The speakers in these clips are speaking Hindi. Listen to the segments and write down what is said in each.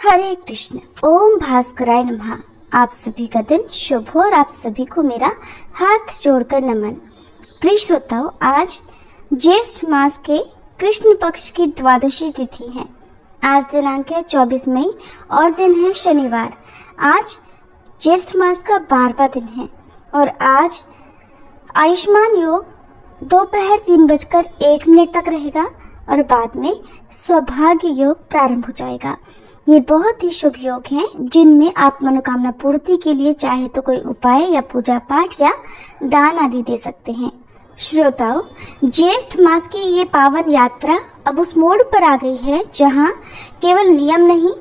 हरे कृष्ण। ओम भास्कराय नमः। आप सभी का दिन शुभ हो और आप सभी को मेरा हाथ जोड़कर नमन। प्रिय श्रोताओं, आज ज्येष्ठ मास के कृष्ण पक्ष की द्वादशी तिथि है। आज दिनांक है 24 मई और दिन है शनिवार। आज ज्येष्ठ मास का 12वां दिन है और आज आयुष्मान योग दोपहर 3:01 तक रहेगा और बाद में सौभाग्य योग प्रारंभ हो जाएगा। ये बहुत ही शुभ योग हैं जिनमें आप मनोकामना पूर्ति के लिए चाहे तो कोई उपाय या पूजा पाठ या दान आदि दे सकते हैं। श्रोताओं, ज्येष्ठ मास की ये पावन यात्रा अब उस मोड़ पर आ गई है जहाँ केवल नियम नहीं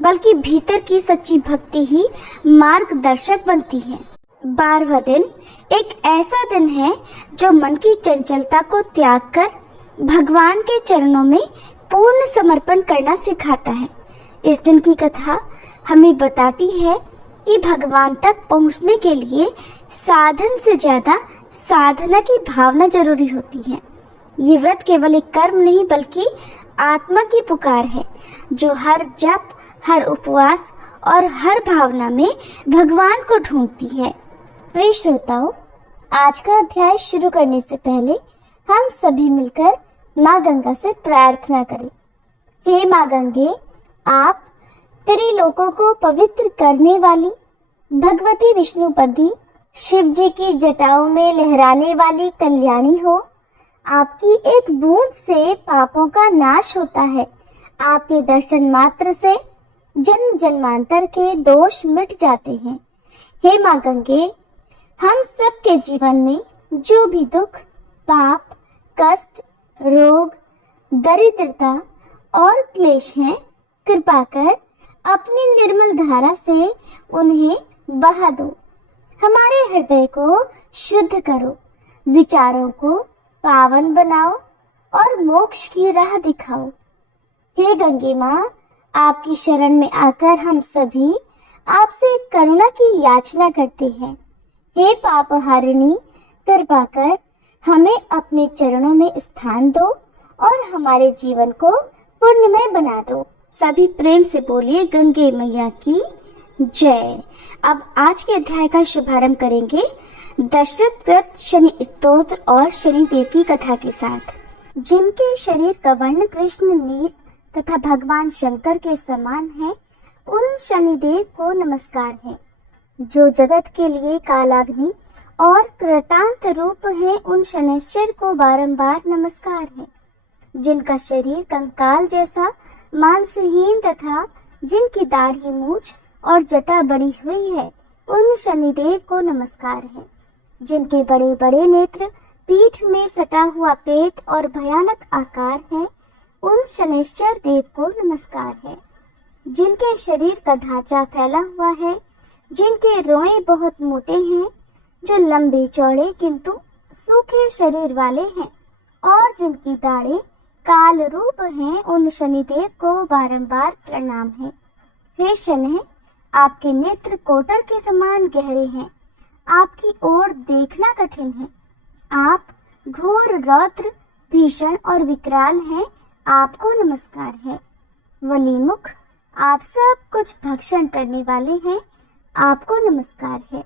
बल्कि भीतर की सच्ची भक्ति ही मार्गदर्शक बनती है। 12वां दिन एक ऐसा दिन है जो मन की चंचलता को त्याग कर भगवान के चरणों में पूर्ण समर्पण करना सिखाता है। इस दिन की कथा हमें बताती है कि भगवान तक पहुंचने के लिए साधन से ज्यादा साधना की भावना जरूरी होती है। ये व्रत केवल एक कर्म नहीं बल्कि आत्मा की पुकार है जो हर जप, हर उपवास और हर भावना में भगवान को ढूंढती है। प्रिय श्रोताओं, आज का अध्याय शुरू करने से पहले हम सभी मिलकर माँ गंगा से प्रार्थना करें। हे माँ गंगे, आप त्रिलोकों को पवित्र करने वाली भगवती विष्णुपदी, शिव जी की जटाओं में लहराने वाली कल्याणी हो। आपकी एक बूंद से पापों का नाश होता है। आपके दर्शन मात्र से जन्म जन्मांतर के दोष मिट जाते हैं। हे माँ गंगे, हम सबके जीवन में जो भी दुख, पाप, कष्ट, रोग, दरिद्रता और क्लेश हैं, कृपा कर अपनी निर्मल धारा से उन्हें बहा दो। हमारे हृदय को शुद्ध करो, विचारों को पावन बनाओ और मोक्ष की राह दिखाओ। हे गंगे माँ, आपकी शरण में आकर हम सभी आपसे करुणा की याचना करते हैं। हे पापहारिणी, कृपा कर हमें अपने चरणों में स्थान दो और हमारे जीवन को पुण्यमय बना दो। सभी प्रेम से बोलिए गंगे मैया की जय। अब आज के अध्याय का शुभारंभ करेंगे दशरथ रथ शनि स्तोत्र और शनि देव की कथा के साथ। जिनके शरीर का वर्ण कृष्ण नील तथा भगवान शंकर के समान है, उन शनिदेव को नमस्कार है। जो जगत के लिए कालाग्नि और कृतांत रूप है, उन शनैश्चर को बारंबार नमस्कार है। जिनका शरीर कंकाल जैसा मांसहीन तथा जिनकी दाढ़ी, मूछ और जटा बड़ी हुई है, उन शनिदेव को नमस्कार है। जिनके बड़े बड़े नेत्र, पीठ में सटा हुआ पेट और भयानक आकार है, उन शनैश्चर देव को नमस्कार है। जिनके शरीर का ढांचा फैला हुआ है, जिनके रोए बहुत मोटे हैं, जो लंबे चौड़े किंतु सूखे शरीर वाले हैं और जिनकी दाढ़ें काल रूप हैं, उन शनिदेव को बारंबार प्रणाम है। हे शनि, आपके नेत्र कोटर के समान गहरे हैं। आपकी ओर देखना कठिन है। आप घोर, रौद्र, भीषण और विकराल हैं। आपको नमस्कार है। वलीमुख, आप सब कुछ भक्षण करने वाले हैं। आपको नमस्कार है।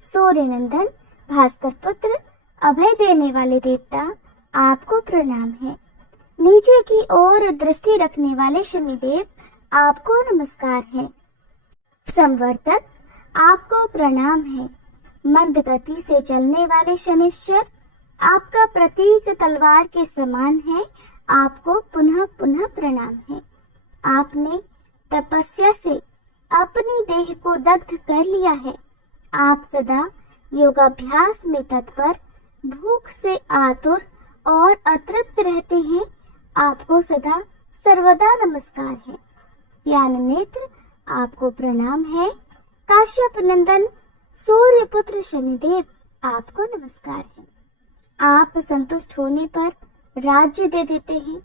सूर्य नंदन, भास्कर पुत्र, अभय देने वाले देवता, आपको प्रणाम है। नीचे की ओर दृष्टि रखने वाले शनिदेव, आपको नमस्कार है। संवर्तक, आपको प्रणाम है। मंद गति से चलने वाले शनैश्चर, आपका प्रतीक तलवार के समान है। आपको पुनः पुनः प्रणाम है। आपने तपस्या से अपनी देह को दग्ध कर लिया है। आप सदा योगाभ्यास में तत्पर, भूख से आतुर और अतृप्त रहते हैं। आपको सदा सर्वदा नमस्कार है। ज्ञान नेत्र, आपको प्रणाम है। काश्यप नंदन, सूर्य पुत्र शनिदेव, आपको नमस्कार है। आप संतुष्ट होने पर राज्य दे देते हैं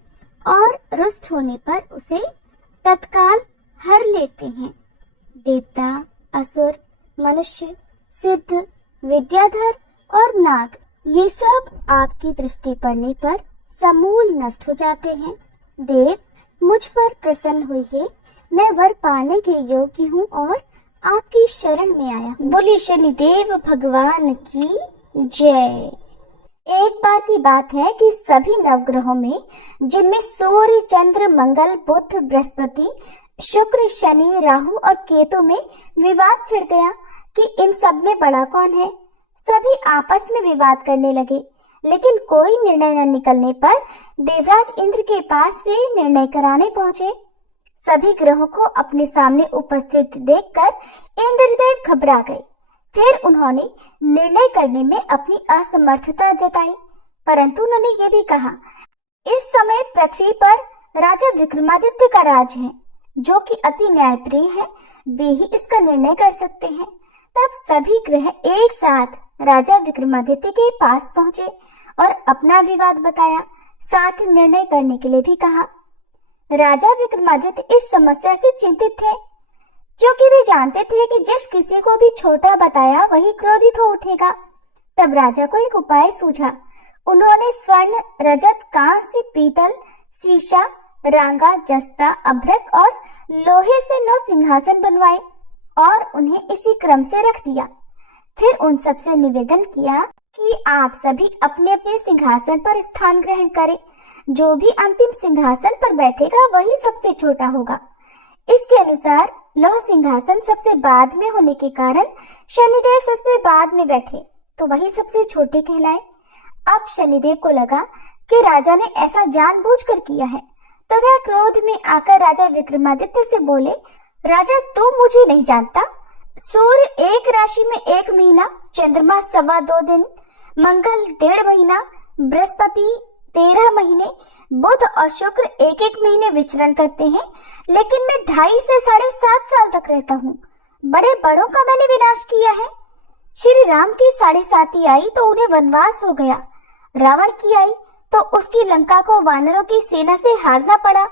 और रुष्ट होने पर उसे तत्काल हर लेते हैं। देवता, असुर, मनुष्य, सिद्ध, विद्याधर और नाग, ये सब आपकी दृष्टि पड़ने पर समूल नष्ट हो जाते हैं। देव, मुझ पर प्रसन्न होइए। मैं वर पाने के योग्य हूँ और आपकी शरण में आया। बोले शनिदेव भगवान की जय। एक बार की बात है कि सभी नवग्रहों में, जिनमें सूर्य, चंद्र, मंगल, बुध, बृहस्पति, शुक्र, शनि, राहु और केतु में विवाद छिड़ गया कि इन सब में बड़ा कौन है। सभी आपस में विवाद करने लगे, लेकिन कोई निर्णय न निकलने पर देवराज इंद्र के पास वे निर्णय कराने पहुंचे। सभी ग्रहों को अपने सामने उपस्थित देखकर इंद्रदेव घबरा गए। फिर उन्होंने निर्णय करने में अपनी असमर्थता जताई, परंतु उन्होंने ये भी कहा, इस समय पृथ्वी पर राजा विक्रमादित्य का राज है, जो कि अति न्यायप्रिय है। वे ही इसका निर्णय कर सकते हैं। तब सभी ग्रह एक साथ राजा विक्रमादित्य के पास पहुंचे और अपना विवाद बताया, साथ निर्णय करने के लिए भी कहा। राजा विक्रमादित्य इस समस्या से चिंतित थे, क्योंकि वे जानते थे कि जिस किसी को भी छोटा बताया वही क्रोधित हो उठेगा। तब राजा को एक उपाय सूझा। उन्होंने स्वर्ण, रजत, कांस्य, पीतल, शीशा, रांगा, जस्ता, अभ्रक और लोहे से 9 सिंहासन बनवाए और उन्हें इसी क्रम से रख दिया। फिर उन सबसे निवेदन किया कि आप सभी अपने अपने सिंहासन पर स्थान ग्रहण करें। जो भी अंतिम सिंहासन पर बैठेगा वही सबसे छोटा होगा। इसके अनुसार लौह सिंहासन सबसे बाद में होने के कारण शनिदेव सबसे बाद में बैठे, तो वही सबसे छोटे कहलाए। अब शनिदेव को लगा कि राजा ने ऐसा जानबूझकर किया है, तो वह क्रोध में आकर राजा विक्रमादित्य से बोले, राजा तू मुझे नहीं जानता। सूर्य एक राशि में 1 महीना, चंद्रमा 2.25 दिन, मंगल 1.5 महीना, बृहस्पति 13 महीने, बुध और शुक्र 1-1 महीने विचरण करते हैं, लेकिन मैं 2.5 से 7.5 साल तक रहता हूँ। बड़े बड़ों का मैंने विनाश किया है। श्री राम की 7.5 आई तो उन्हें वनवास हो गया। रावण की आई तो उसकी लंका को वानरों की सेना से हारना पड़ा।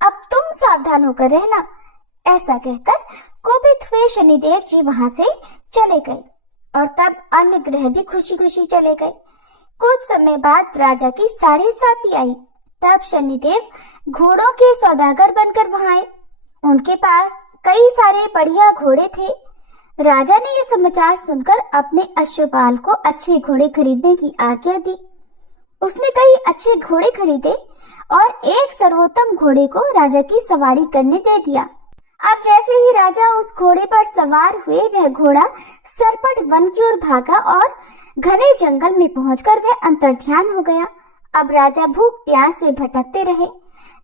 अब तुम सावधान होकर रहना। ऐसा कहकर कोपित हुए शनिदेव जी वहां से चले गए और तब अन्य ग्रह भी खुशी खुशी चले गए। कुछ समय बाद राजा की 7.5 आई। तब शनिदेव घोड़ों के सौदागर बनकर वहां आए। उनके पास कई सारे बढ़िया घोड़े थे। राजा ने यह समाचार सुनकर अपने अश्वपाल को अच्छे घोड़े खरीदने की आज्ञा दी। उसने कई अच्छे घोड़े खरीदे और एक सर्वोत्तम घोड़े को राजा की सवारी करने दे दिया। अब जैसे ही राजा उस घोड़े पर सवार हुए, वह घोड़ा सरपट वन की ओर भागा और घने जंगल में पहुंचकर वह अंतर्ध्यान हो गया। अब राजा भूख प्यास से भटकते रहे।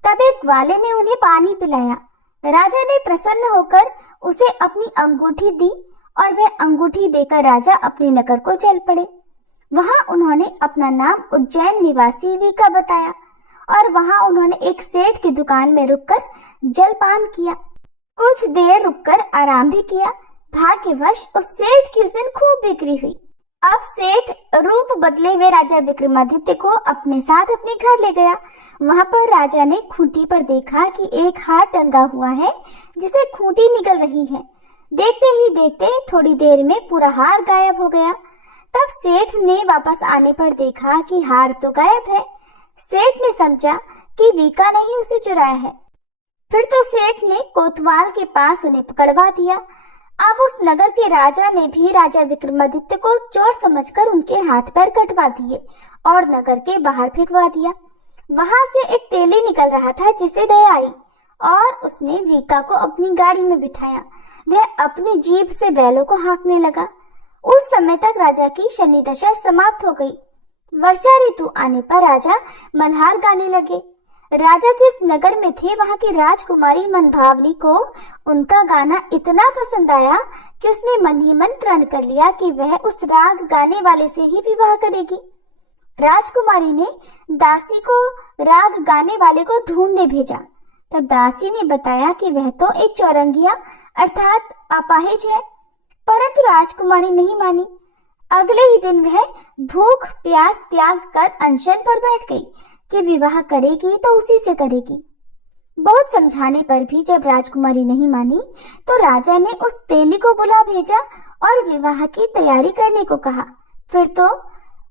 तब एक ग्वाले ने उन्हें पानी पिलाया। राजा ने प्रसन्न होकर उसे अपनी अंगूठी दी और वह अंगूठी देकर राजा अपने नगर को चल पड़े। वहां उन्होंने अपना नाम उज्जैन निवासी वीका बताया और वहां उन्होंने एक सेठ की दुकान में रुककर जलपान किया। कुछ देर रुककर आराम भी किया। भाग्यवश उस सेठ की उस दिन खूब बिक्री हुई। अब सेठ रूप बदले हुए राजा विक्रमादित्य को अपने साथ अपने घर ले गया। वहां पर राजा ने खूंटी पर देखा कि एक हार टंगा हुआ है जिसे खूंटी निकल रही है। देखते ही देखते थोड़ी देर में पूरा हार गायब हो गया। तब सेठ ने वापस आने पर देखा कि हार तो गायब है। सेठ ने समझा कि वीका ने ही उसे चुराया है। फिर तो सेठ ने कोतवाल के पास उन्हें पकड़वा दिया। अब उस नगर के राजा ने भी राजा विक्रमादित्य को चोर समझकर उनके हाथ पैर कटवा दिए और नगर के बाहर फेंकवा दिया। वहां से एक तेली निकल रहा था जिसे दया आई और उसने वीका को अपनी गाड़ी में बिठाया। वह अपनी जीभ से बैलों को हाँकने लगा। उस समय तक राजा की शनि दशा समाप्त हो गई। वर्षा ऋतु आने पर राजा मल्हार गाने लगे। राजा जिस नगर में थे वहां की राजकुमारी मनभावनी को उनका गाना इतना पसंद आया कि उसने मन ही मन प्रण कर लिया कि वह उस राग गाने वाले से ही विवाह करेगी। राजकुमारी ने दासी को राग गाने वाले को ढूंढने भेजा। तब दासी ने बताया कि वह तो एक चौरंगिया अर्थात अपाहिज है, परंतु राजकुमारी नहीं मानी। अगले ही दिन वह भूख प्यास त्याग कर अनशन पर बैठ गई कि विवाह करेगी तो उसी से करेगी। बहुत समझाने पर भी जब राजकुमारी नहीं मानी तो राजा ने उस तेली को बुला भेजा और विवाह की तैयारी करने को कहा। फिर तो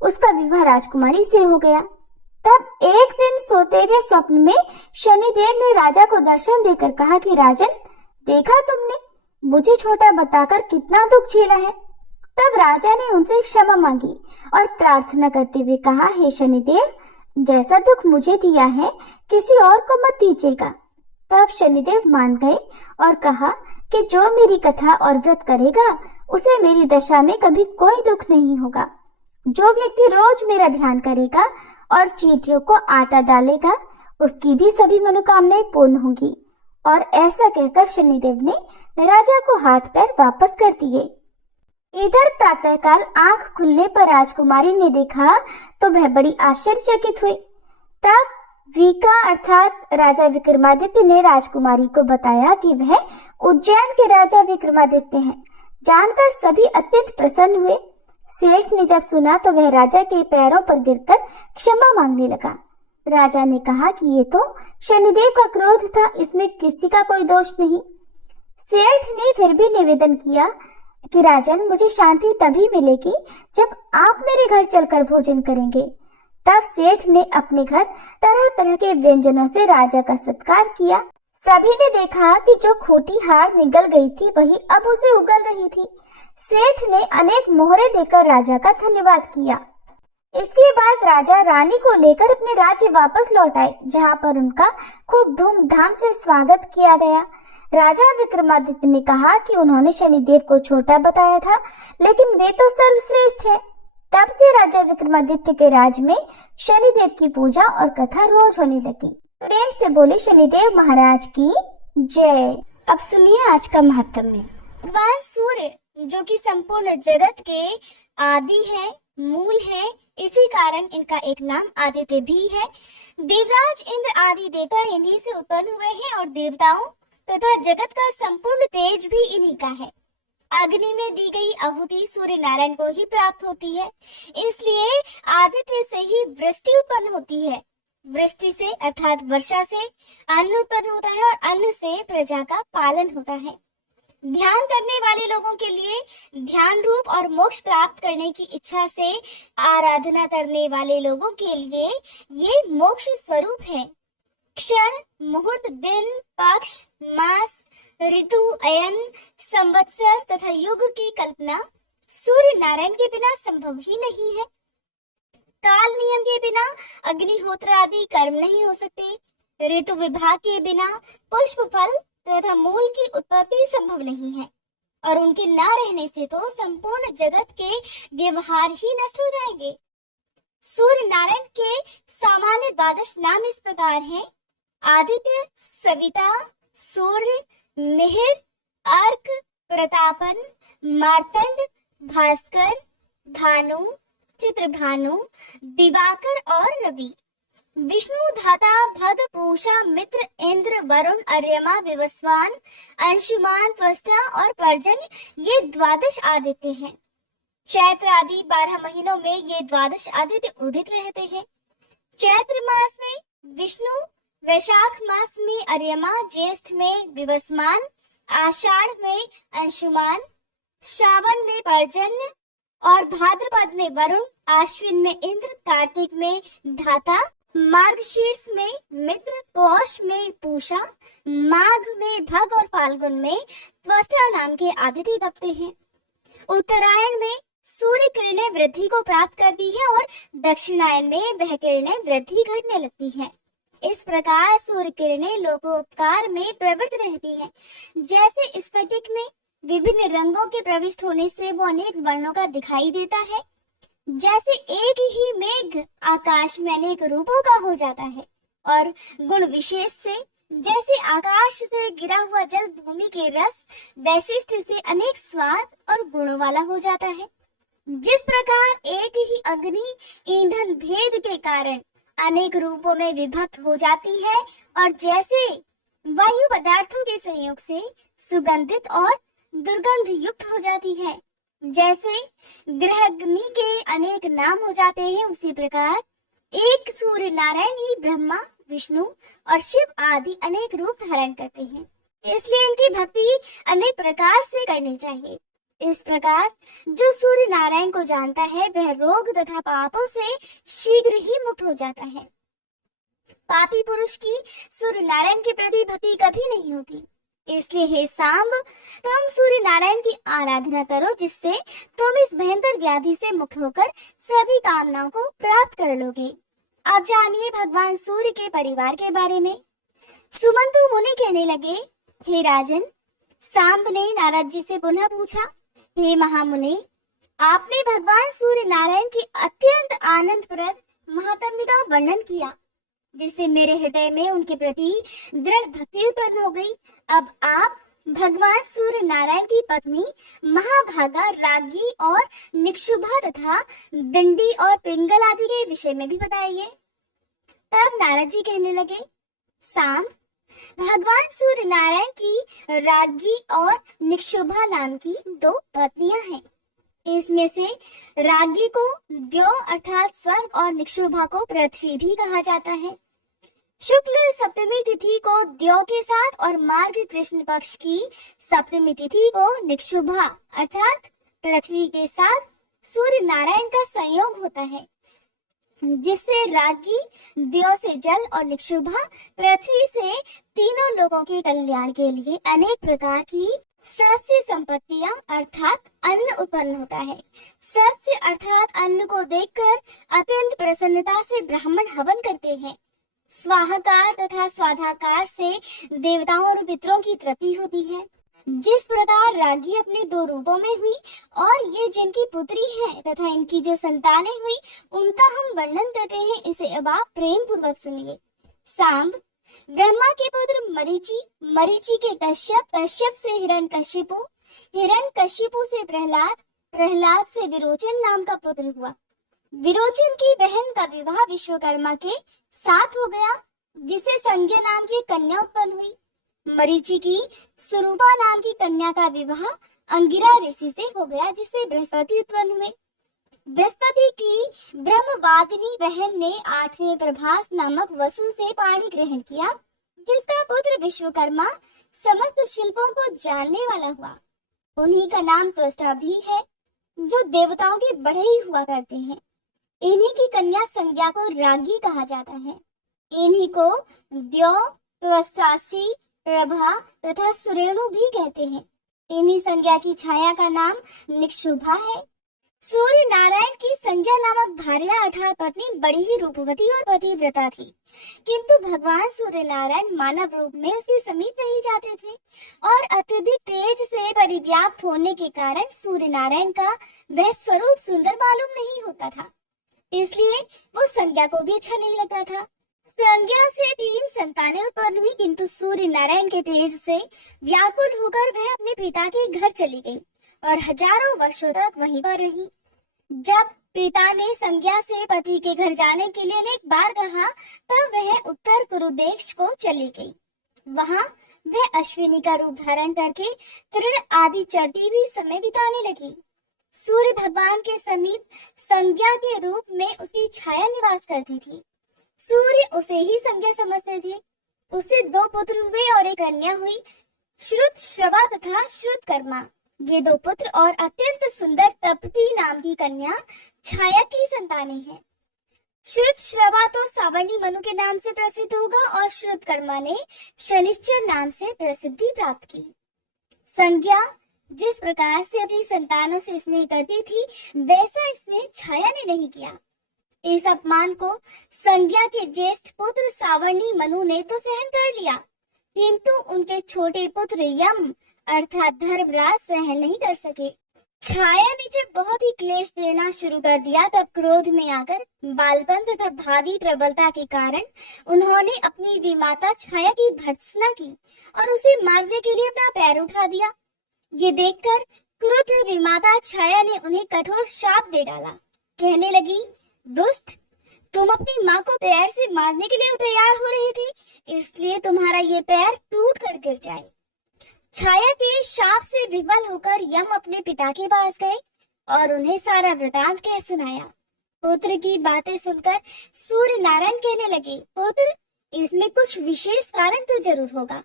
उसका विवाह राजकुमारी से हो गया। तब एक दिन सोते हुए स्वप्न में शनिदेव ने राजा को दर्शन देकर कहा कि राजन, देखा तुमने, मुझे छोटा बताकर कितना दुख झेला है। तब राजा ने उनसे क्षमा मांगी और प्रार्थना करते हुए कहा, हे शनिदेव, जैसा दुख मुझे दिया है किसी और को मत दीजिएगा। तब शनिदेव मान गए और कहा कि जो मेरी कथा और व्रत करेगा उसे मेरी दशा में कभी कोई दुख नहीं होगा। जो व्यक्ति रोज मेरा ध्यान करेगा और चींटियों को आटा डालेगा उसकी भी सभी मनोकामनाएं पूर्ण होंगी। और ऐसा कहकर शनिदेव ने राजा को हाथ पैर वापस कर दिए। इधर प्रातःकाल आंख खुलने पर राजकुमारी ने देखा तो वह बड़ी आश्चर्यचकित हुई। तब वीका अर्थात राजा विक्रमादित्य ने राजकुमारी को बताया कि वह उज्जैन के राजा विक्रमादित्य हैं। जानकर सभी अत्यंत प्रसन्न हुए। सेठ ने जब सुना तो वह राजा के पैरों पर गिरकर क्षमा मांगने लगा। राजा ने कहा कि ये तो शनिदेव का क्रोध था, इसमें किसी का कोई दोष नहीं। सेठ ने फिर भी निवेदन किया कि राजन, मुझे शांति तभी मिलेगी जब आप मेरे घर चलकर भोजन करेंगे। तब सेठ ने अपने घर तरह तरह के व्यंजनों से राजा का सत्कार किया। सभी ने देखा कि जो खोटी हार निगल गई थी वही अब उसे उगल रही थी। सेठ ने अनेक मोहरे देकर राजा का धन्यवाद किया। इसके बाद राजा रानी को लेकर अपने राज्य वापस लौट आए, जहाँ पर उनका खूब धूमधाम से स्वागत किया गया। राजा विक्रमादित्य ने कहा कि उन्होंने शनिदेव को छोटा बताया था, लेकिन वे तो सर्वश्रेष्ठ है। तब से राजा विक्रमादित्य के राज में शनिदेव की पूजा और कथा रोज होने लगी। प्रेम से बोले शनिदेव महाराज की जय। अब सुनिए आज का महात्म्य। भगवान सूर्य जो कि संपूर्ण जगत के आदि है, मूल है, इसी कारण इनका एक नाम आदित्य भी है। देवराज इंद्र आदि देवता इन्हीं से उत्पन्न हुए हैं और देवताओं तथा जगत का संपूर्ण तेज भी इन्हीं का है। अग्नि में दी गई आहुति सूर्य नारायण को ही प्राप्त होती है, इसलिए आदित्य से ही वृष्टि उत्पन्न होती है। वृष्टि से अर्थात वर्षा से अन्न उत्पन्न होता है और अन्न से प्रजा का पालन होता है। ध्यान करने वाले लोगों के लिए ध्यान रूप और मोक्ष प्राप्त करने की इच्छा से आराधना करने वाले लोगों के लिए ये मोक्ष स्वरूप है। क्षण, मुहूर्त, दिन, पक्ष, मास, ऋतु, अयन, संवत्सर तथा युग की कल्पना सूर्य नारायण के बिना संभव ही नहीं है। काल नियम के बिना अग्निहोत्र आदि कर्म नहीं हो सकते। ऋतु विभाग के बिना पुष्प फल तथा मूल की उत्पत्ति संभव नहीं है और उनके न रहने से तो संपूर्ण जगत के व्यवहार ही नष्ट हो जाएंगे। सूर्य नारायण के सामान्य द्वादश नाम इस प्रकार हैं: आदित्य, सविता, सूर्य, मिहिर, अर्क, प्रतापन, मार्तंड, भास्कर, भानु, चित्रभानु, दिवाकर और रवि। विष्णु, धाता, भग, पूषा, मित्र, इंद्र, वरुण, अर्यमा, विवस्वान, अंशुमान, त्वष्टा और पर्जन्य ये द्वादश आदित्य हैं। चैत्र आदि 12 महीनों में ये द्वादश आदित्य उदित रहते हैं। चैत्र मास में विष्णु, वैशाख मास में अर्यमा, ज्येष्ठ में विवस्वान, आषाढ़ में अंशुमान, श्रावण में पर्जन्य और भाद्रपद में वरुण, आश्विन में इंद्र, कार्तिक में धाता, मार्गशीर्ष में मित्र, पौष में पूषा, माघ में भग और फाल्गुन में त्वष्टा नाम के आदित्य दबते हैं। उत्तरायण में सूर्य किरणें वृद्धि को प्राप्त करती है और दक्षिणायन में वह किरणें वृद्धि घटने लगती है। इस प्रकार सूर्य किरणें लोकोपकार में प्रवृत्त रहती हैं। जैसे स्फटिक में विभिन्न रंगों के प्रविष्ट होने से वो अनेक वर्णों का दिखाई देता है, जैसे एक ही मेघ आकाश में अनेक रूपों का हो जाता है और गुण विशेष से जैसे आकाश से गिरा हुआ जल भूमि के रस वैशिष्ट से अनेक स्वाद और गुणों वाला हो जाता है। जिस प्रकार एक ही अग्नि ईंधन भेद के कारण अनेक रूपों में विभक्त हो जाती है और जैसे वायु पदार्थों के संयोग से सुगंधित और दुर्गंध युक्त हो जाती है, जैसे ग्रहाग्नि के अनेक नाम हो जाते हैं, उसी प्रकार एक सूर्य नारायण ही ब्रह्मा, विष्णु और शिव आदि अनेक रूप धारण करते हैं। इसलिए इनकी भक्ति अनेक प्रकार से करनी चाहिए। इस प्रकार जो सूर्य नारायण को जानता है वह रोग तथा पापों से शीघ्र ही मुक्त हो जाता है। पापी पुरुष की सूर्य नारायण के प्रति भक्ति कभी नहीं होती। इसलिए हे सांब, तुम सूर्य नारायण की आराधना करो, जिससे तुम इस भयंकर व्याधि से मुक्त होकर सभी कामनाओं को प्राप्त कर लोगे। अब जानिए भगवान सूर्य के परिवार के बारे में। सुमंतु मुनि कहने लगे, हे राजन, सांब ने नारद जी से पुनः पूछा, हे महामुनि, आपने भगवान सूर्य नारायण की अत्यंत आनंदप्रद महात्म्य का वर्णन किया, जिससे मेरे हृदय में उनके प्रति दृढ़ भक्ति उत्पन्न हो गई। अब आप भगवान सूर्य नारायण की पत्नी महाभागा, राज्ञी और निक्षुभा तथा दंडी और पिंगल आदि के विषय में भी बताइए। तब नारद जी कहने लगे, सांब, भगवान सूर्य नारायण की राज्ञी और निक्षुभा नाम की 2 पत्नियां हैं। इसमें से राज्ञी को द्यौ अर्थात स्वर्ग और निक्षुभा को पृथ्वी भी कहा जाता है। शुक्ल सप्तमी तिथि को द्यौ के साथ और मार्ग कृष्ण पक्ष की सप्तमी तिथि को निक्षुभा अर्थात पृथ्वी के साथ सूर्य नारायण का संयोग होता है, जिससे राज्ञी द्यौ से जल और निक्षुभा पृथ्वी से तीनों लोगों के कल्याण के लिए अनेक प्रकार की सस्य संपत्तियां अर्थात अन्न उत्पन्न होता है। सस्य अर्थात अन्न को देखकर अत्यंत प्रसन्नता से ब्राह्मण हवन करते हैं। स्वाहाकार तथा स्वाधाकार से देवताओं और पितरों की तृप्ति होती है। जिस प्रकार राज्ञी अपने 2 रूपों में हुई और ये जिनकी पुत्री है तथा इनकी जो संतानें हुई उनका हम वर्णन करते हैं, इसे अब आप प्रेम पूर्वक सुनिए। सांब, ब्रह्मा के पुत्र मरीचि, मरीचि के कश्यप, कश्यप से हिरण्यकशिपु, हिरण्यकशिपु से प्रहलाद, प्रहलाद से विरोचन नाम का पुत्र हुआ। विरोचन की बहन का विवाह विश्वकर्मा के साथ हो गया, जिसे संज्ञा नाम की कन्या उत्पन्न हुई। मरीचि की सुरूपा नाम की कन्या का विवाह अंगिरा ऋषि से हो गया, जिससे बृहस्पति उत्पन्न हुए। बृहस्पति की ब्रह्मवादिनी बहन ने 8वें प्रभास नामक वसु से पाणी ग्रहण किया, जिसका पुत्र विश्वकर्मा समस्त शिल्पों को जानने वाला हुआ। उन्हीं का नाम त्वष्टा भी है, जो देवताओं के बढ़ई हुआ करते हैं। इन्हीं की कन्या संज्ञा को राज्ञी कहा जाता है। इन्हीं को द्यौ, त्वष्टासी, प्रभा तथा सुरेणु भी कहते हैं। इन्हीं संज्ञा की छाया का नाम निक्षुभा है। सूर्य नारायण की संज्ञा नामक भार्या अर्थात पत्नी बड़ी ही रूपवती और पतिव्रता थी, किंतु भगवान सूर्य नारायण मानव रूप में उसके समीप नहीं जाते थे और अत्यधिक तेज से परिव्याप्त होने के कारण सूर्य नारायण का वह स्वरूप सुंदर मालूम नहीं होता था। इसलिए वो संज्ञा को भी अच्छा नहीं लगता था। संज्ञा से 3 संतानें उत्पन्न हुई, किंतु सूर्य नारायण के तेज से व्याकुल होकर वह अपने पिता के घर चली गई और हजारों वर्षों तक वहीं पर रही। जब पिता ने संज्ञा से पति के घर जाने के लिए अनेक बार कहा, तब वह उत्तर कुरुदेश को चली गई। वहां वह अश्विनी का रूप धारण करके तृण आदि चढ़ती हुई समय बिताने लगी। सूर्य भगवान के समीप संज्ञा के रूप में उसकी छाया निवास करती थी। सूर्य उसे ही संज्ञा समझते थे। उससे 2 पुत्र हुए और एक कन्या हुई, श्रुत श्रवा तथा श्रुतकर्मा। ये 2 पुत्र और अत्यंत सुंदर तपती नाम की कन्या छाया की संतानें हैं। श्रुत श्रवा तो सावर्णी मनु के नाम से प्रसिद्ध होगा और श्रुतकर्मा ने शनिश्चर नाम से प्रसिद्धि प्राप्त की। संज्ञा जिस प्रकार से अपनी संतानों से स्नेह करती थी, वैसा स्नेह छाया ने नहीं किया। इस अपमान को संज्ञा के ज्येष्ठ पुत्र सावर्णी मनु ने तो सहन कर लिया, किंतु उनके छोटे पुत्र यम अर्थात धर्मराज सहन नहीं कर सके। छाया ने जब बहुत ही क्लेश देना शुरू कर दिया, तब क्रोध में आकर बालपन तथा भावी प्रबलता के कारण उन्होंने अपनी विमाता छाया की भर्त्सना की और उसे मारने के लिए अपना पैर उठा दिया। ये देखकर क्रुद्ध विमाता छाया ने उन्हें कठोर शाप दे डाला। कहने लगी, दुष्ट, तुम अपनी माँ को पैर से मारने के लिए तैयार हो रहे थे, इसलिए तुम्हारा ये पैर टूट कर गिर जाए। छाया के शाप से विवल होकर यम अपने पिता के पास गए और उन्हें सारा वृतांत कह सुनाया। पुत्र की बातें सुनकर सूर्य नारायण कहने लगे, पुत्र, इसमें कुछ विशेष कारण तो जरूर होगा।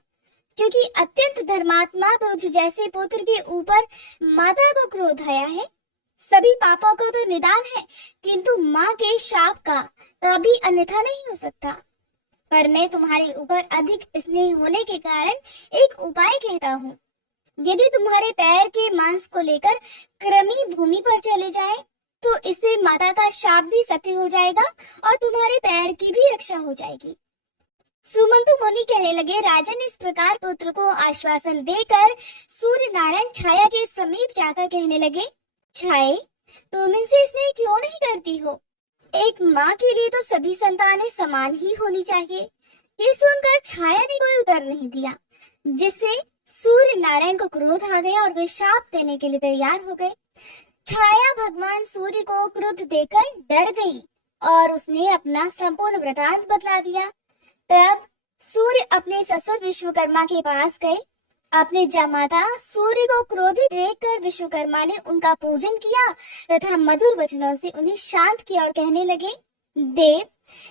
क्योंकि अत्यंत धर्मात्मा तुझ जैसे पुत्र के ऊपर माता को क्रोध आया है। सभी पापों को तो निदान है, किंतु माँ के शाप का कभी अन्यथा नहीं हो सकता। पर मैं तुम्हारे ऊपर अधिक स्नेह होने के कारण एक उपाय कहता हूँ। यदि तुम्हारे पैर के मांस को लेकर कृमि भूमि पर चले जाए तो इससे माता का शाप भी सत्य हो जाएगा और तुम्हारे पैर की भी रक्षा हो जाएगी। सुमंतु मुनि कहने लगे, राजन इस प्रकार पुत्र को आश्वासन देकर सूर्य नारायण छाया के समीप जाकर कहने लगे, छाये, तुम इनसे स्नेह क्यों नहीं करती हो? एक माँ के लिए तो सभी संतानें समान ही होनी चाहिए। ये सुनकर छाया ने कोई उत्तर नहीं दिया, जिससे सूर्य नारायण को क्रोध आ गया और वे शाप देने के लिए तैयार हो गए। छाया भगवान सूर्य को क्रोध देकर डर गई और उसने अपना संपूर्ण वृतांत बतला दिया। तब सूर्य अपने ससुर विश्वकर्मा के पास गए। अपने जमाता सूर्य को क्रोधित देखकर विश्वकर्मा ने उनका पूजन किया तथा मधुर वचनों से उन्हें शांत किया और कहने लगे, देव,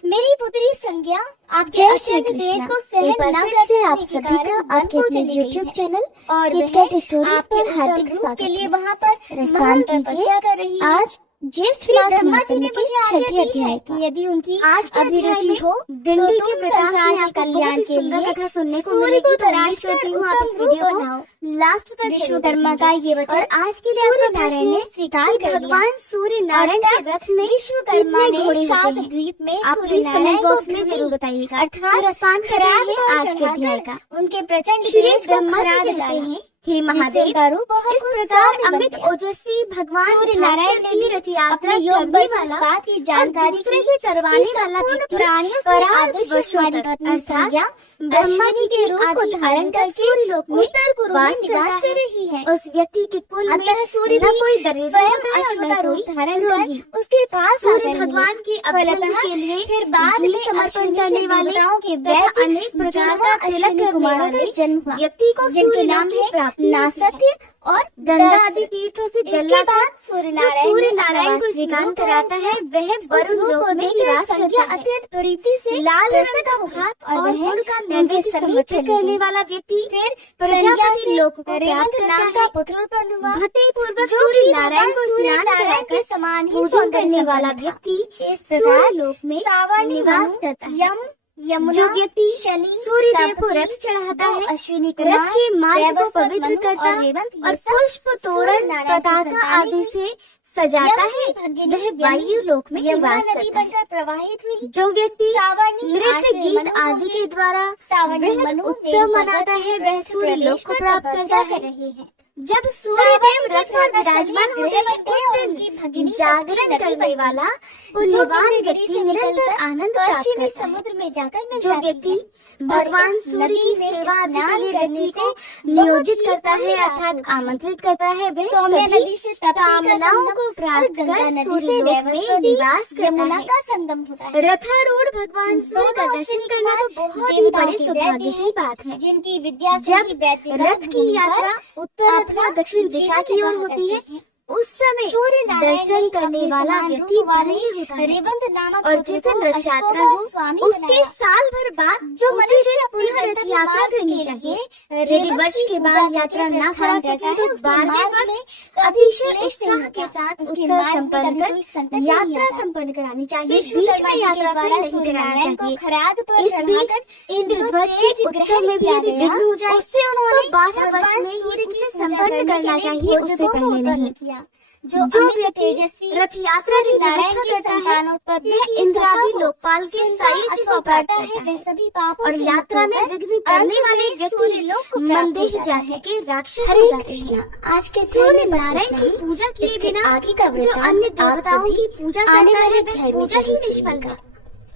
मेरी पुत्री संज्ञा आप जय श्री कृष्ण। एक बार फिर से आप सभी का आपके अपने YouTube चैनल और KitKat स्टोरीज पर हार्दिक स्वागत के लिए है। वहाँ पर रिस्पॉन्ड कीजिए। कर रही है। आज ज्येष्ठ श्री मास ब्रह्मा जी ने महात्म्य के मुझे आज्ञा छठे दी है अध्याय कि यदि उनकी आज के अभिरुचि अध्याय में हो दिंडी तो के तुम वृतांत संसार में के आपको कल्याण बहुत ही के सुंदर लिए कथा सुनने को सूर्य को मिलेगी। तो तराश उम्मीद करती कर हूँ आप इस उत्तम वीडियो रूप को बनाओ। लास्ट तक विश्वकर्मा का ये वचन और आज के लिए सूर्य आपका प्रश्न नारायण ने है स्वीकार कि कर लिया। भगवान सूर्य नारायण और के रथ में विश्वकर्मा कितने ने घोड़े शाद होते हैं? द्वीप में आप सूर्य प्लीज नारायण कमेंट को बॉक्स में भेजी। जरूर बताइएगा। अर्थात तो रिस्पॉन्ड कर खराद रहे हैं पर आज के अध्याय चढ़ाकर का। उनके प्रचंड श्री तेज को ब्रह्मा जी खराद कहते डाला। हैं, हे जिससे महादेव, उनका रूप बहुत इस कुछ प्रकार सौम्य बन अमित गया। ओजस्वी भगवान सूर्य भास्कर नारायण की ने रथ यात्रा अपने योग करने बल से वाला इस बात की और जानकारी दूसरे की से करवाने कि वाला संपूर्ण व्यक्ति प्राणियों से पराग आदर्श वर्षों हमारी तक पत्नी अर्थात संज्ञा ब्रह्मा जी के रूप को आदि धारण अनंत करके सूर्य लोक में उत्तर पूर्व में वास निवास करता कर है। रही है। उस व्यक्ति के कुल में अतः सूर्य न भी कोई दरिद्र स्वयं होता है और अश्व न का रूप कोई धारण रोगी। कर उसके पास सूर्य आकर भगवान मिले। के अभ्यंग फलतः के लिए फिर बाद घी में समर्पण अश्विनी करने से वाले देवताओं के तथा वैदिक अनेक प्रकार जुड़वा का तिलक अश्विनी करने कुमारों वाले का जन्म हुआ, व्यक्ति को जिनके सूर्य नाम लोक की है प्राप्ति नासत्य और गंगा दस्त्र। आदि तीर्थों से जल इसके लाकर बाद सूर्य जो सूर्य नारायण नारायण को स्नान कराता है वह वरुण रूप लोक को में देखकर निवास संज्ञा करता है। अत्यंत प्रीति से लाल रंग प्रसन्न का हो गई भात और और वह गुड़ का उनके नैवेद्य समीप समर्पित चली करने गई। वाला व्यक्ति फिर प्रजापति लोक को रेवंत प्राप्त नाम करता का है। पुत्र उत्पन्न हुआ, भक्ति पूर्वक जो सूर्य कि नारायण को सूर्य स्नान नारायण के कराकर समान ही पूजन सौंदर्य करने वाला संपन्न था। व्यक्ति इस सूर्य प्रकार लोक में सावर्णी निवास मनु, करता है। यम, यमुना, जो व्यक्ति शनि, सूर्य देव को तापति, रथ चढ़ाता दो है, अश्विनी रथ कुमार, के मार्ग को वैवस्वत पवित्र मनु करता और रेवंत ये और सब पुष्प सूर्य तोरण नारायण की पताका संतानें आदि हैं। से सजाता यम है, की भगिनी वह यमुना वायु लोक में यमुना निवास नदी करता है। बनकर प्रवाहित हुई। जो व्यक्ति सावर्णी नृत्य आठवें गीत मनु आदि होंगे। के द्वारा सावर्णी वृहद मनु उत्सव देव मनाता भगवती है वह पृष्ठ सूर्य लोक प्रदेश को पर प्राप्त करता तपस्या है। कर रहे हैं। जब सूर्य सावर्णी देव रथ पर माता विराजमान शनि होते हैं ग्रह उस और दिन उनकी भगिनी जागरण तपती नदी करने बन गई। वाला जो पुण्यवान नगरी व्यक्ति से निरंतर निकलकर आनंद प्राप्त पश्चिमी करता है। समुद्र में जाकर मिल जो जाती व्यक्ति है। भगवान और इस सूर्य नदी की में सेवा आदि के स्नान लिए करने व्यक्ति से को बहुत नियोजित ही करता है पुण्य अर्थात प्राप्त होता है। आमंत्रित करता है वह सौम्य सभी नदी से तपती का कामनाओं संगम को और प्राप्त गंगा कर नदी सूर्य से लोक में वैवस्वती निवास करता यमुना है। का संगम होता है। रथारूढ़ भगवान सूर्य का दोनों दर्शन अश्विनी करना तो कुमार बहुत ही देवताओं बड़े के सौभाग्य वैद्य की हैं, बात है। जिनकी विद्या से जब ही वैदिक रथ की यात्रा उत्तर अथवा दक्षिण दिशा की ओर होती है उस समय सूर्य नारायण दर्शन ने करने अपने वाला समान व्यक्ति रूप वाले धन्य होता है। रेवंत नामक और पुत्र जिस को दिन रथ अश्वों यात्रा का हो स्वामी उसके बनाया। साल भर बाद जो उसी मनुष्य दिन अपनी पुनः रथ गंतव्य यात्रा मार्ग करनी के चाहिए। लिए यदि रेवंत वर्ष की के पूजा बाद करके यात्रा न प्रस्थान करा करता सके है, तो उसके 12वें मार्ग वर्ष में अतिशय कभी उत्साह क्लेश के नहीं साथ उसके उत्सव मार्ग में संपन्न कभी कर कोई संकट नहीं यात्रा आता। संपन्न करानी चाहिए, बीच विश्वकर्मा में जी के यात्रा द्वारा फिर नहीं सूर्य करानी नारायण को चाहिए। खराद पर इस बीच चढ़ाकर इंद्रध्वज जो के तेज उत्सव में भी ग्रहण यदि किया विघ्न हो जाए उससे तो उन्होंने 12 वर्ष भगवान में ही सूर्य की उसे पूजा संपन्न करने के करना लिए चाहिए, उससे भोजकों को पहले उत्पन्न नहीं। किया। जो अमित व्यक्ति तेजस्वी रथ यात्रा की नारायण व्यवस्था की करता है संतानोत्पत्ति वह की इंद्रादि कथा को लोकपाल के सुनता सायुज्य अथवा को प्राप्त पढ़ता करता है, वह है सभी पापों और से यात्रा मुक्त में होकर विघ्न करने अंत वाले में सूर्य व्यक्ति लोक को प्राप्त हो मंदेह जाता जाति है। के राक्षस हो हरे जाते कृष्ण। हैं। आज के सूर्य अध्याय में बस नारायण इतना की ही। पूजा किए इसके बिना आगे का जो वृत्तांत अन्य आप देवताओं सभी की पूजा आने करता वाले है अध्याय वह में पूजा ही जरूर निष्फल सुनिएगा। है।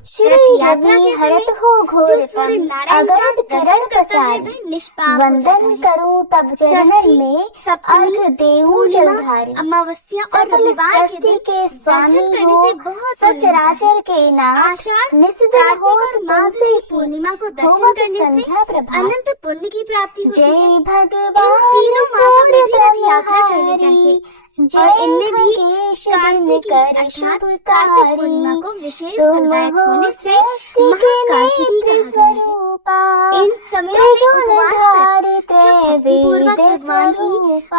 श्री रथ यात्रा रवि के हरत समय हो जो घोर सूर्य तम, नारायण का अगणित दर्शन करण करता है प्रसाद, वह निष्पाप हो वंदन जाता है। करूं तब चरणन षष्ठी, में, सप्तमी, अर्घ देऊं पूर्णिमा, जलधारी, अमावस्या और सकल रविवार के सृष्टि दिन के स्वामी दर्शन करने हो, से बहुत पुण्य मिलता है। सचराचर के नाथ, आषाढ़, निस्दिन कार्तिक हो और माघ तुमसे की पूर्णिमा को दर्शन होवत करने से संध्या प्रभात। अनंत पुण्य की प्राप्ति होती जय है। इन भगवान तीनों मासों में भी रथ यात्रा करनी सूर्यधारी, चाहिए। और इनमें भी कार्तिकी अर्थात कार्तिक पूर्णिमा को विशेष फलदायक होने से महाकार्तिकी कहा गया है। इन समयों में उपवास कर जो भक्तिपूर्वक भगवान की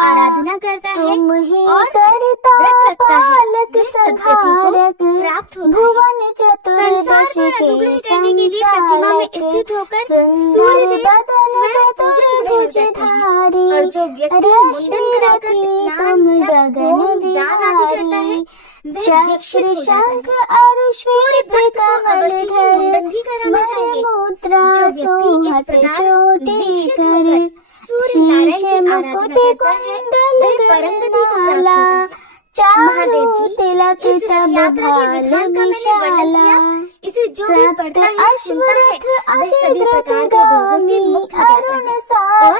आराधना करता है और व्रत रखता है वह सद्गति को प्राप्त होता है। संसार पर अनुग्रह करने के लिए प्रतिमा में स्थित होकर सूर्यदेव स्वयं पूजित ग्रह रहते हैं और जो व्यक्ति मुंडन कराकर स्नान जप होम दान आदि करता है वह दीक्षित हो जाता है। सूर्य भक्त को अवश्य ही मुंडन भी कराना चाहिए। जो व्यक्ति इस प्रकार दीक्षित होकर सूर्य नारायण की आराधना करता है वह परम गति को प्राप्त होता है। महादेव जी इस रथ यात्रा के विधान का मैंने वर्णन किया। इसे जो भी पढ़ता है सुनता है वह सभी प्रकार के रोगों से मुक्त हो जाता है और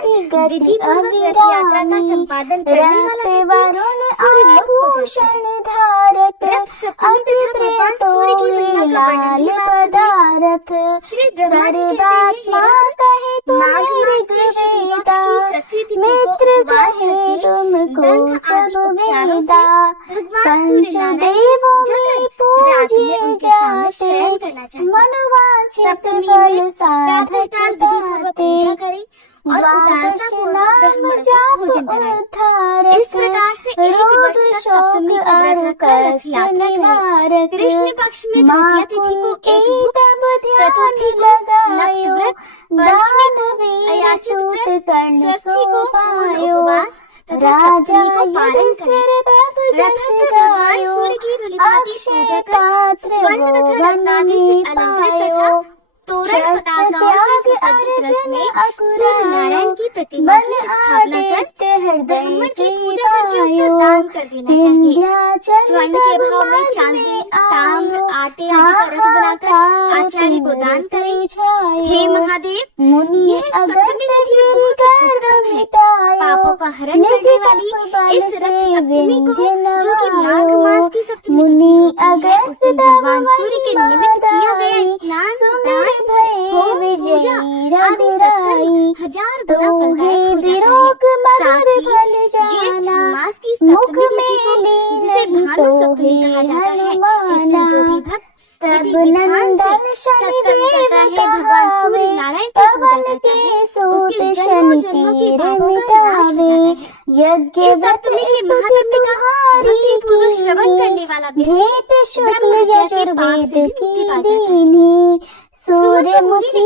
विधि पूर्वक रथ यात्रा का संपादन करने वाला व्यक्ति सूर्य लोक को जाता है। रथ सप्तमी तथा भगवान सूर्य की महिमा का वर्णन भी आप सभी श्री ब्रह्मा जी कहते हैं माघ मास के शुक्ल पक्ष की षष्ठी तिथि को उपवास करके ग्रंथ आदि उपचारों से भगवान सूर्य नारायण जगत राज में उनके सामने शयन करना चाहिए। सप्तमी में प्रातः काल विधि पूर्वक पूजा करें और उदारता पूर्वक ब्राह्मण को भोजन कराएं। इस प्रकार से एक वर्ष तक सप्तमी का व्रत रखकर रथ यात्रा करें। कृष्ण पक्ष में द्वितीय तिथि को एक भुक्त, चतुर्थी को नक्त व्रत, पंचमी को अयाचित व्रत, षष्ठी को पूर्ण उपवास तथा सप्तमी को पालन करें। रथस्थ भगवान सूर्य की भलीभांति पूजा कर स्वर्ण तथा रत्नादि से अलंकृत तथा तोरण पताकाओं से सुसज्जित रथ में सूर्य नारायण की प्रतिमा की स्थापना कर ब्राह्मण की पूजा करके उसका दान कर देना चाहिए। स्वर्ण के भाव में चांदी, ताम्र, आटे आदि का रथ बनाकर आचार्य को दान करें। हे महादेव, यह सप्तमी तिथि बहुत उत्तम है। पापों का हरण करने वाली इस रथ सप्तमी को जो कि माघ मास की सप्तमी तिथि है उस दिन भगवान सूर्य के निमित्त किया गया स्नान, दान, होम, पूजा आदि सत्कर्म 1000 गुना फलदायक हो जाते हैं। साथ ही ज्येष्ठ मास की सप्तमी तिथि को जिसे भानु सप्तमी कहा जाता है इस दिन जो भी भक्त विधि विधान से सत्कर्म करता है भगवान सूर्य नारायण की पूजा करता है उसके जन्मों जन्मों की पापों का नाश हो जाता है। इस सप्तमी के महात्म्य का भक्ति पूर्वक श्रवण करने वाला व्यक्ति ब्रह्म हत्या के पाप से भी मुक्ति पा जाता है। सूर्यमुखी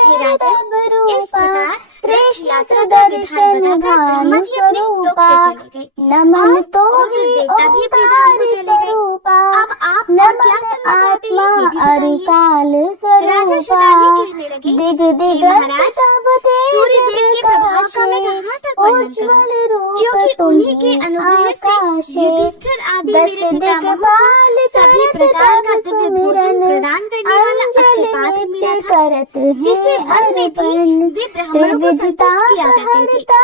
हे राजन, इस प्रकार कृष्ण सदा विधान बताकर ब्रह्मा जी अपने लोक को चले गए। नमन तो देवता भी अपने धाम को चले गए। अब आप और क्या सुनना चाहते हैं ये भी बताइए। राजा शतानी कहने लगे, हे महाराज, सूर्य देव के प्रभाव का मैं कहाँ तक वर्णन करूं, क्योंकि उन्हीं के अनुग्रह से युधिष्ठिर आदि मेरे पितामह को सभी प्रकार का दिव्य भोजन प्रदान करने वाला अक्षय पात्र मिला था, जिसे मन में भी वे ब्राह्मणों को संतुष्ट किया करते थे।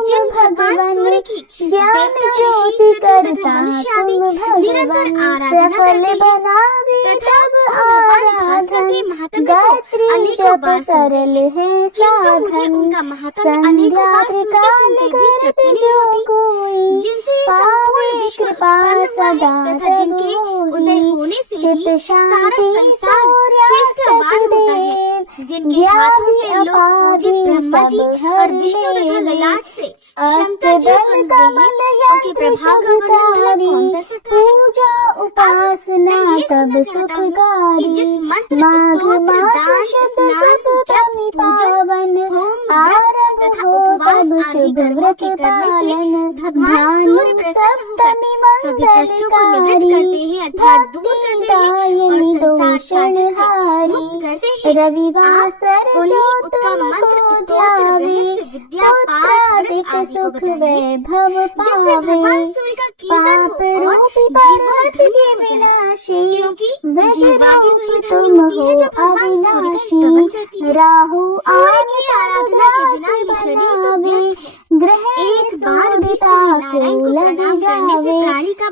जिन भगवान सूर्य की देवता ऋषि सिद्ध मनुष्य आदि निरंतर आराधना करते हैं तथा भगवान भास्कर के महात्म्य को अनेकों बार सुनते हैं, किंतु मुझे उनका महात्म्य अनेकों बार सुनते सुनते भी तृप्ति नहीं होती। जिनसे संपूर्ण विश्व उत्पन्न हुआ है तथा जिनके उदय होने से ही सारा संसार चेष्टावान होता है, जिनके हाथों से लोग पूजित ब्रह्मा जी और विष्णु तथा ललाट से शंकर जी उनके प्रभाव का वर्णन कौन कर सकता है। पूजा उपासना तब सुखकारी जिस मंत्र स्तोत्र दान स्नान जप पूजन होम व्रत तथा उपवास आदि कर्मों के करने से भगवान सूर्य प्रसन्न होकर सभी कष्टों को निवृत्त करते हैं अर्थात दूर करते हैं और संसार सागर से मुक्त करते हैं। रविवासर जो तुमको ध्यावे पुत्रादिक सुख वैभव पावे पाप रूपी पर्वत के विनाशी व्रज रूप तुम हो अविनाशी राहु आदि आराधना के बिना बनावे ग्रह एक बार भी को लग जावे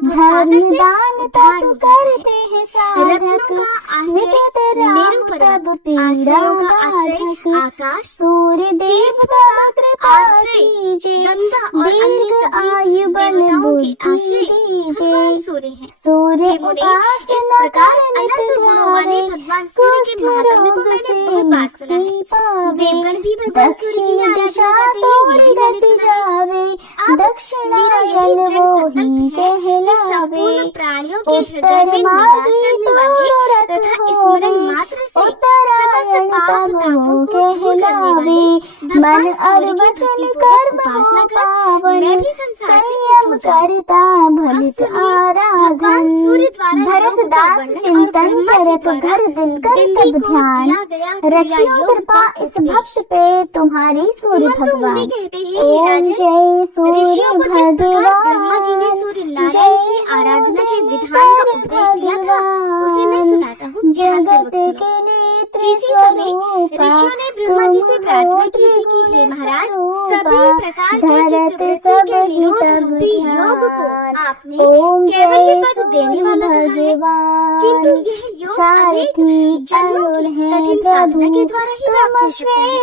धर्म दान तब करते हैं साधक विपत राम तब पीड़ा बाधक सूर्य देव कृपा कीजिए गंगा और अन्य सभी देवताओं के आश्रय भगवान सूर्य हैं। सूर्य हे मुनि, इस प्रकार अनंत गुणों वाले भगवान सूर्य के महात्म्य को मैंने बहुत बार सुना है। देवगण भी भगवान सूर्य की आराधना करते हैं, ये भी मैंने सुना है। अब मेरा यही दृढ़ संकल्प है कि संपूर्ण प्राणियों के हृदय में निवास करने वाले तथा स्मरण मात्र से समस्त पाप तापों को दूर करने वाले भगवान सूर्य की भक्ति पूर्वक उपासना कर मैं भी संसार से मुक्त हो जाऊं। भगवान सूर्य द्वारा भरत दास चिंतन करत घर दिन कर तब ध्यान रखियो कृपा इस भक्त पे तुम्हारी सूर्य भगवान। कहते हैं ओम जय सूर्य ऋषियों को जिस प्रकार ब्रह्मा जी ने भगवान, सूर्य नारायण की आराधना के विधान का उपदेश दिया था उसे मैं सुनाता हूँ। जगत के नेत्र इसी समय ऋषियों ने ब्रह्मा जी से प्रार्थना की थी कि हे महाराज, सभी प्रकार के चित्तवृत्ति के निरोध रूपी योग को आपने केवल पद देने वाला कहा है, किंतु यह योग अनेक जन्मों की कठिन साधना के द्वारा ही प्राप्त हो सकता है,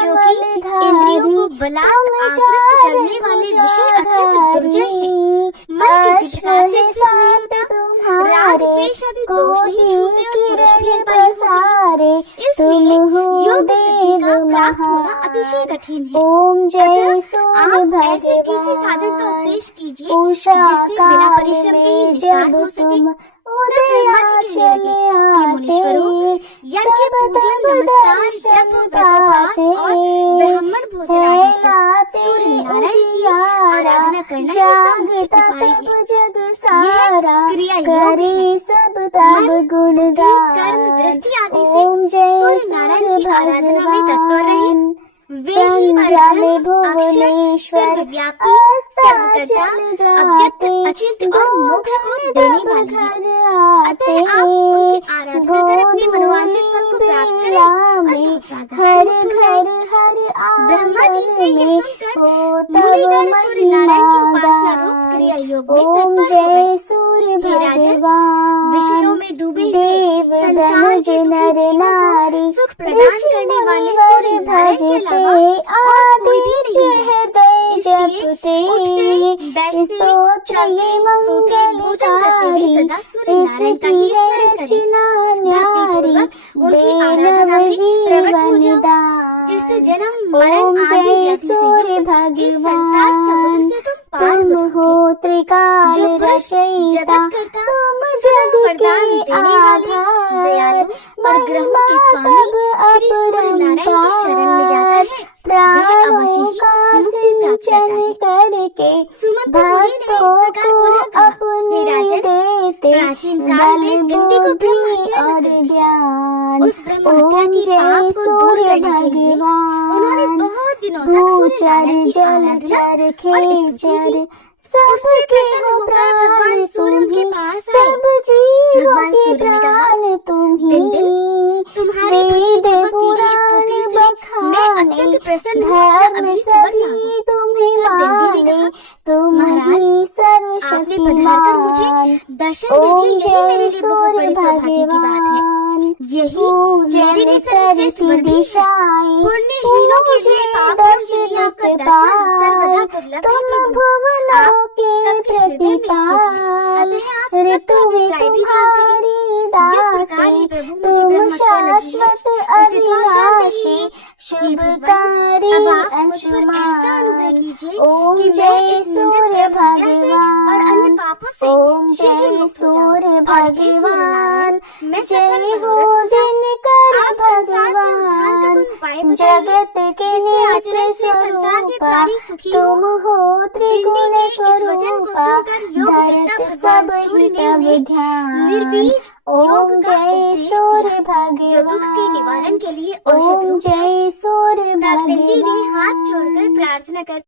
क्योंकि इंद्रियों को बलात् आकृष्ट करने वाले विषय अत्यंत दुर्जय हैं। मन किसी प्रकार से स्थिर नहीं होता, राग द्वेष आदि दोष नहीं छूटे और पुरुष भी पाए सारे, इसलिए योग सिद्धि का प्राप्त होना अतिशय कठिन है। अतः आप ऐसे किसी साधन का उपदेश कीजिए जिससे बिना परिश्रम के ही निस्तार हो सके। ब्रह्मा जी कहने लगे, हे मुनीश्वरों, यज्ञ पूजन नमस्कार जप व्रतोपवास और ब्राह्मण भोजन आदि से सूर्य नारायण की आराधना करना ही सामुख्य उपाय है। यह क्रिया योग है। मन, बुद्धि, कर्म, दृष्टि आदि से सूर्य नारायण की आराधना में तत्पर रहे। वे ही परब्रह्म, अक्षर, सर्वव्यापी, सर्वकर्ता, अव्यक्त, अचिंत्य और मोक्ष को देने वाले हैं। अतः आप उनकी आराधना कर अपने मनोवांछित फल को प्राप्त करें और तब सागर से मुक्त हो जाएं। ब्रह्मा जी से ये सुनकर मुनिगण सूर्य नारायण की उपासना रूप क्रिया योग में तत्पर हो गए। हे राजन, विषयों में डूबे हुए संसार के दुखी जीवों को सुख प्रदान करने वाले सूर्य नारायण के अलावा और कोई भी नहीं है। इसलिए उठते, बैठते, चलते, सोते, भोजन करते हुए सदा सूर्य नारायण का ही स्मरण करें। भक्तिपूर्वक उनकी आराधना में प्रवृत्त हो जाओ, जिससे जन्म मरण आदि व्याधि से युक्त इस संसार समुद्र से तुम पार हो जाओगे। जो पुरुष जगत करता, सदा वरदान देने वाले, दयालु और ग्रहों के स्वामी श्री सूर्य नारायण की शरण में जाता है, वह अवश्य ही मुक्ति प्राप्त करता है। सुमंत मुनि ने इस प्रकार पुनः कहा, हे राजन, प्राचीन काल में गंडी को ब्रह्म हत्या लगी। उस ब्रह्म हत्या की पाप को दूर करने के लिए उन्होंने बहुत दिनों तक सूर्य नारायण की आराधना और स्तुति की। उससे प्रसन्न होकर भगवान सूर्य उनके पास आए। भगवान सूर्य ने कहा, दिन दिन तुम्हारी भक्तिपूर्वक की गई स्तुति से मैं अत्यंत प्रसन्न हूँ और अभी वर मांगो। दंडी ने कहा, महाराज, आपने पधारकर मुझे दर्शन दे दिए, यही मेरे लिए बहुत बड़े सौभाग्य की बात है। यही मेरे लिए सर्वश्रेष्ठ वरदान है। पुण्यहीनों के लिए, पापियों के लिए आपका दर्शन सर्वदा दुर्लभ है। आप सबके हृदय में स्थित हैं। अतः आप सबका अभिप्राय भी जानते हैं। जिस प्रकार ही प्रभु मुझे ब्रह्म हत्या लगी है, उसे तो आप जानते ही हैं। हे भगवान, अब आप मुझ पर ऐसा अनुग्रह कीजिए कि मैं इस निंदक हत्या से और अन्य पापों से शीघ्र मुक्त हो जाऊं। और हे सूर्य नारायण, मैं सफल मनोरथ हो जाऊं। आप संसार से उद्धार का कोई उपाय बताइए, जिसके आचरण से संसार के प्राणी सुखी हो। दंडी के इस वचन को सुनकर योग देवता भगवान सूर्य ने उन्हें निर्बीज योग का उपदेश दिया, जो दुख के निवारण के लिए औषध रूप है। तब दंडी ने हाथ जोड़कर प्रार्थना करते